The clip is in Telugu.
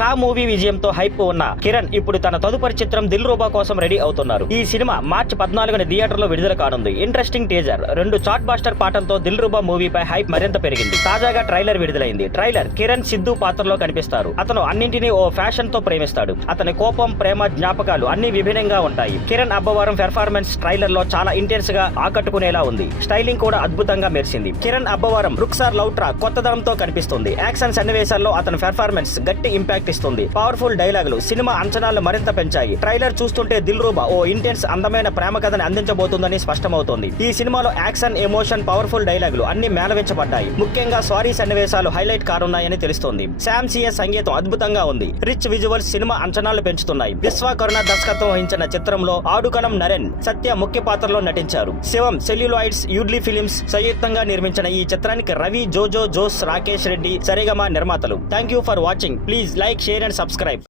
కా మూవీ విజయంతో హైప్ ఉన్న కిరణ్ ఇప్పుడు తన తదుపరి చిత్రం దిల్ రూబా కోసం రెడీ అవుతున్నారు. ఈ సినిమా మార్చి 14న థియేటర్లో విడుదల కానుంది. ఇంట్రెస్టింగ్ టీజర్, 2 చాట్ బాస్టర్ పాటలతో దిల్ రూబా మూవీపై హైప్ మరింత పెరిగింది. తాజాగా ట్రైలర్ విడుదలైంది. ట్రైలర్ కిరణ్ సిద్ధు పాత్రలో కనిపిస్తారు. అతను అన్నింటినీ ఓ ఫ్యాషన్ తో ప్రేమిస్తాడు. అతని కోపం, ప్రేమ, జ్ఞాపకాలు అన్ని విభిన్నంగా ఉంటాయి. కిరణ్ అబ్బవరం పెర్ఫార్మెన్స్ ట్రైలర్ లో చాలా ఇంటెన్స్ గా ఆకట్టుకునేలా ఉంది. స్టైలింగ్ కూడా అద్భుతంగా మెరిసింది. కిరణ్ అబ్బవరం రుక్సార్ లౌట్రా కొత్తదనంతో కనిపిస్తుంది. యాక్షన్ సన్నివేశాల్లో అతని పెర్ఫార్మెన్స్ గట్టి ఇంపాక్ట్ ఇస్తుంది. పవర్ఫుల్ డైలాగులు సినిమా అంచనాలు మరింత పెంచాయి. ట్రైలర్ చూస్తుంటే దిల్ రూబా ఓ ఇంటెన్స్ అందమైన ప్రేమ కథని అందించబోతుందని స్పష్టమవుతోంది. ఈ సినిమాలో యాక్షన్, ఎమోషన్, పవర్ఫుల్ డైలాగులు అన్ని మేళవించబడ్డాయి. ముఖ్యంగా సారీ సన్నివేశాలు హైలైట్ కానున్నాయని తెలుస్తోంది. శామ్ సిఎస్ సంగీతం అద్భుతంగా ఉంది. రిచ్ విజువల్స్ సినిమా అంచనాలు పెంచుతున్నాయి. విశ్వకరుణ దర్శకత్వం వహించిన చిత్రంలో ఆడుకలం నరేన్, సత్య ముఖ్య పాత్రలో నటించారు. శివం సెల్యులాయిడ్స్ యూడ్లీ ఫిలిమ్స్ సంయుక్తంగా నిర్మించిన ఈ చిత్రానికి రవి, జోజో జోస్, రాకేష్ రెడ్డి, సరిగమ నిర్మాతలు. Thank you for watching. Please like, share and subscribe.